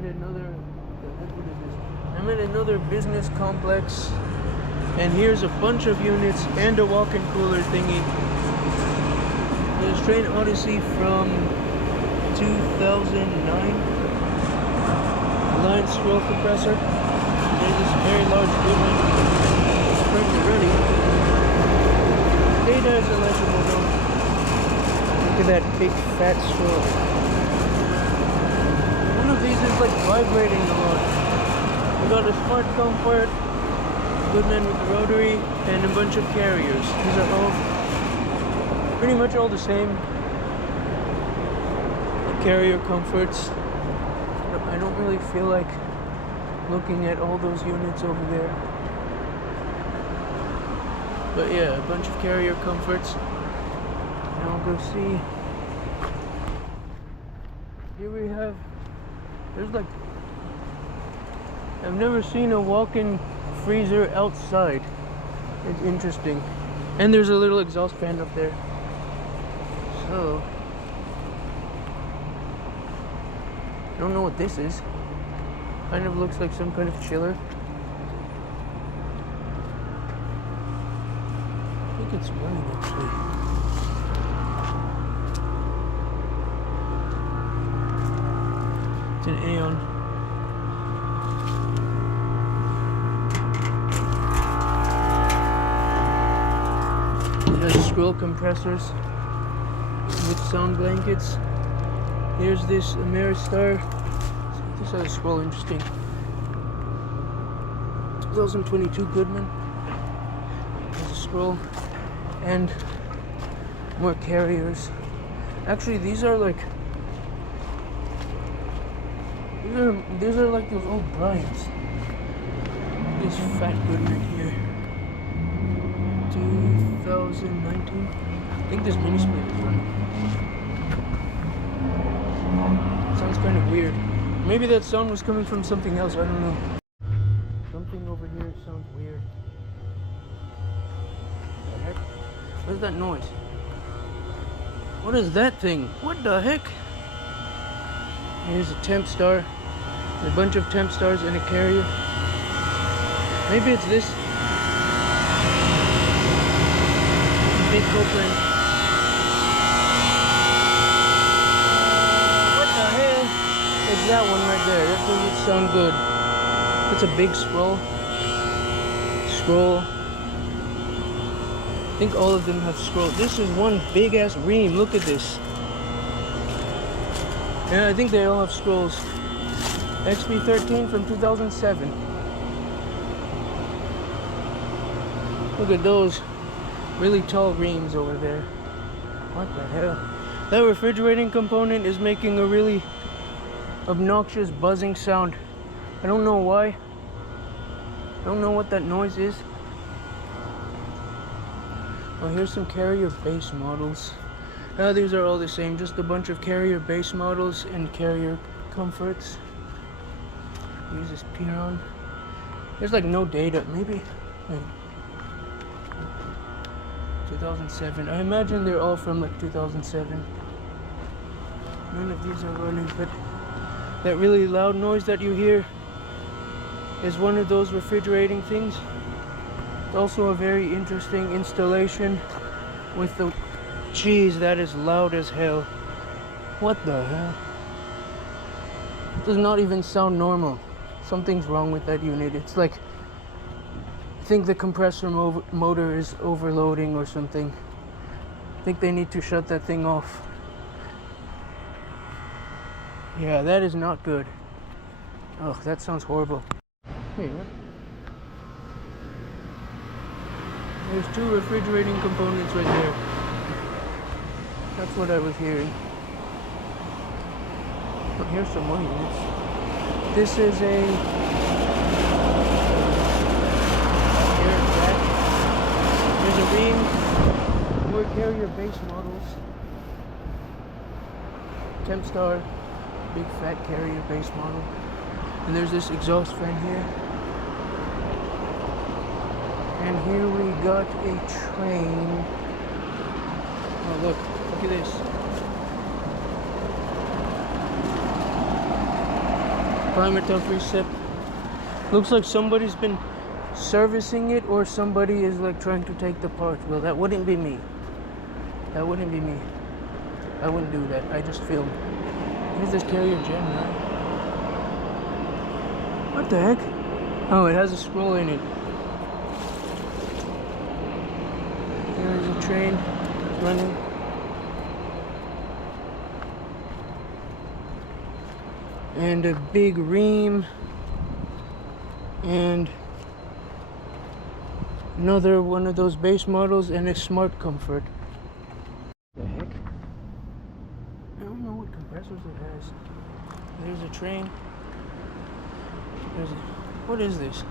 I'm at another business complex, and here's a bunch of units and a walk-in cooler thingy. There's Train Odyssey from 2009. Line scroll compressor. There's this very large Goodman. It's currently running. Data is illegible though. Look at that big fat scroll. One of these is like vibrating a lot. We got a smart comfort, Goodman with the rotary, and a bunch of carriers. These are all pretty much all the same. The carrier comforts. I don't really feel like looking at all those units over there. But yeah, a bunch of carrier comforts. Now I'll go see. Here we have, there's like, I've never seen a walk-in freezer outside. It's interesting. And there's a little exhaust fan up there. So, I don't know what this is. Kind of looks like some kind of chiller. I think it's running actually. It's an Aeon. It has scroll compressors with sound blankets. Here's this Ameristar. This has a scroll, interesting. 2022 Goodman. There's a scroll. And more carriers. Actually, these are like, these are like those old Bryans. This fat Goodman here. 2019. I think this mini split is running. Sounds kind of weird. Maybe that sound was coming from something else, I don't know. Something over here sounds weird. What the heck? What is that noise? What is that thing? What the heck? Here's a temp star. A bunch of temp stars and a carrier. Maybe it's this. Big Copeland. It's that one right there. That doesn't sound good. It's a big scroll. I think all of them have scroll. This is one big ass ream. Look at this. Yeah, I think they all have scrolls. XP13 from 2007. Look at those really tall reams over there. What the hell? That refrigerating component is making a really obnoxious buzzing sound. I don't know why. I don't know what that noise is. Oh, here's some carrier base models. These are all the same, just a bunch of carrier base models and carrier comforts. Use this Piron. There's like no data. Maybe wait. 2007. I imagine they're all from like 2007. None of these are running, but that really loud noise that you hear is one of those refrigerating things. It's also a very interesting installation with the... Jeez, that is loud as hell. What the hell? It does not even sound normal. Something's wrong with that unit. It's like... I think the compressor motor is overloading or something. I think they need to shut that thing off. Yeah, that is not good. Ugh, that sounds horrible. Wait, what? There's two refrigerating components right there. That's what I was hearing. Oh, here's some more units. This is a... There's a ream. More carrier base models. Temp Star. Big fat carrier base model. And there's this exhaust fan here. And here we got a train. Oh look at this. climate tough recip. Looks like somebody's been servicing it, or somebody is like trying to take the parts. Well, that wouldn't be me. That wouldn't be me. I wouldn't do that. I just film. Here's this carrier Gemini. What the heck? Oh, it has a scroll in it. There is a train running. And a big ream. And another one of those base models, and a smart comfort. What the heck? I don't know what compressors it has. There's a train. What is this?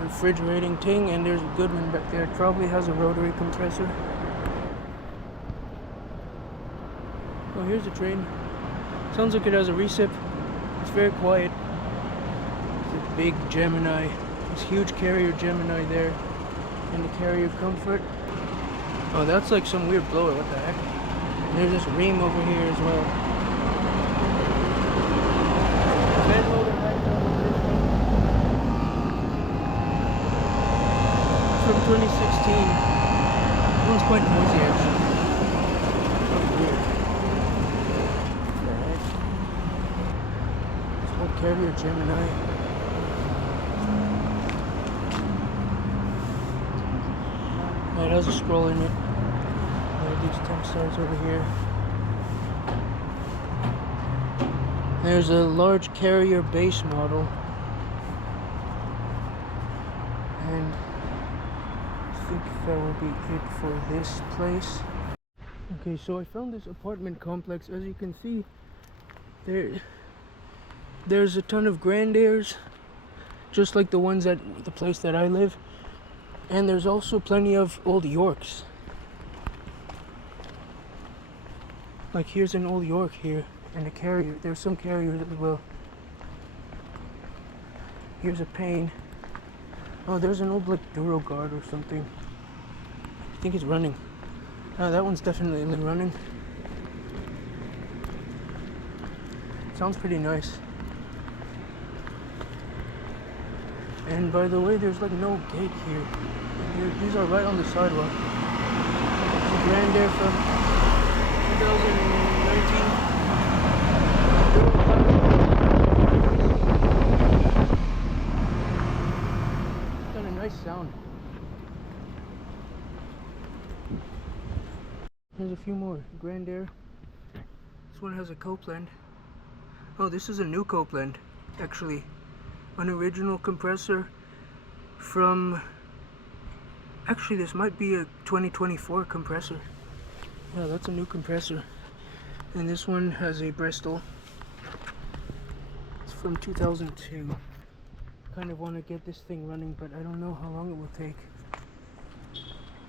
Refrigerating thing, and there's a good one back there. It probably has a rotary compressor. Oh, here's a train. Sounds like it has a recip. It's very quiet. It's a big Gemini. This huge carrier Gemini there. And the carrier comfort. Oh, that's like some weird blower. What the heck? And there's this ream over here as well. From 2016. That one's quite noisy actually. That's weird. What the heck? This whole carrier Gemini. It has a scroll in it. There are these temp stars over here. There's a large carrier base model. And I think that will be it for this place. Okay, so I found this apartment complex. As you can see, there's a ton of Grandairs, just like the ones at the place that I live. And there's also plenty of old Yorks. Like here's an old York here, and a carrier. There's some carriers as well. Here's a Payne. Oh, there's an old like Durogard or something. I think it's running. Oh, that one's definitely running. Sounds pretty nice. And by the way, there's like no gate here. These are right on the sidewalk. It's a Grandair from 2019. Got a nice sound. There's a few more. Grandair. This one has a Copeland. Oh, this is a new Copeland, actually. An original compressor from, actually this might be a 2024 compressor. Yeah, that's a new compressor. And this one has a Bristol. It's from 2002. Kind of want to get this thing running, but I don't know how long it will take.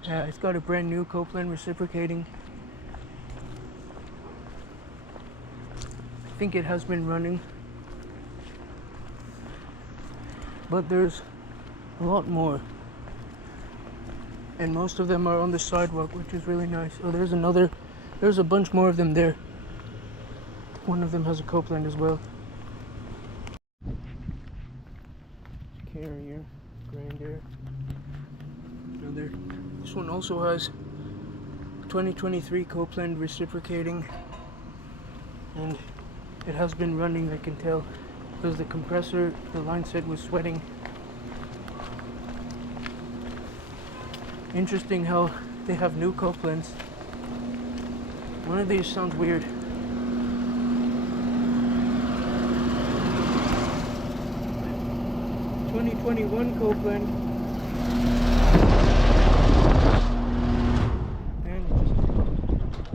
Yeah, it's got a brand new Copeland reciprocating. I think it has been running. But there's a lot more, and most of them are on the sidewalk, which is really nice. Oh, there's a bunch more of them there. One of them has a Copeland as well. Carrier, Grandair. Another. This one also has 2023 Copeland reciprocating, and it has been running, I can tell. Because the compressor, the line set was sweating. Interesting how they have new Copelands. One of these sounds weird. 2021 Copeland. And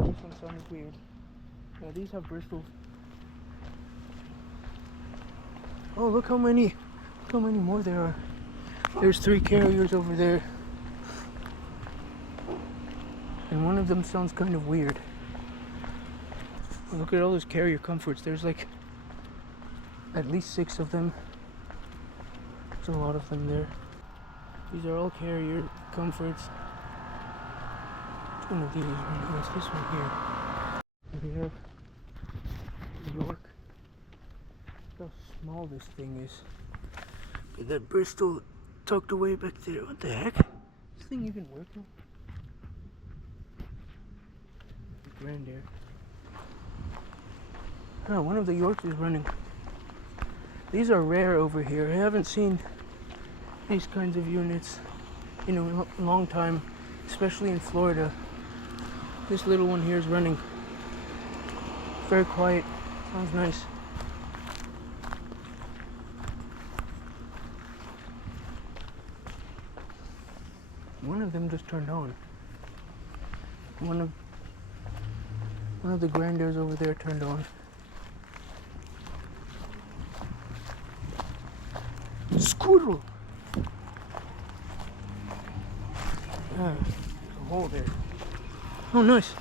this one sounded weird. Yeah, these have Bristols. Oh, look how many more there are. There's 3 carriers over there. And one of them sounds kind of weird. Look at all those carrier comforts. There's like at least 6 of them. There's a lot of them there. These are all carrier comforts. Which one of these? Oh, it's this one here. We have York. how small this thing is. Look at that Bristol tucked away back there. What the heck? This thing even working? Grand air. Oh, one of the Yorks is running. These are rare over here. I haven't seen these kinds of units in a long time, especially in Florida. This little one here is running. Very quiet. Sounds nice. One of them just turned on. One of the Grand Airs over there turned on. Squirrel! Ah, there's a hole there. Oh, nice.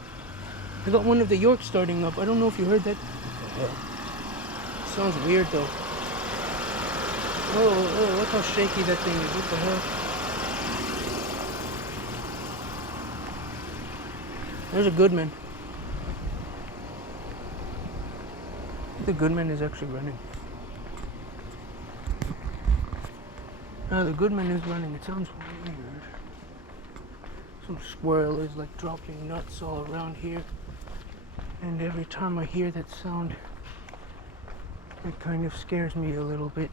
I got one of the Yorks starting up. I don't know if you heard that. Sounds weird though. Oh, look how shaky that thing is. What the hell? There's a Goodman. The Goodman is actually running. The Goodman is running. It sounds weird. Some squirrel is like dropping nuts all around here. And every time I hear that sound, it kind of scares me a little bit.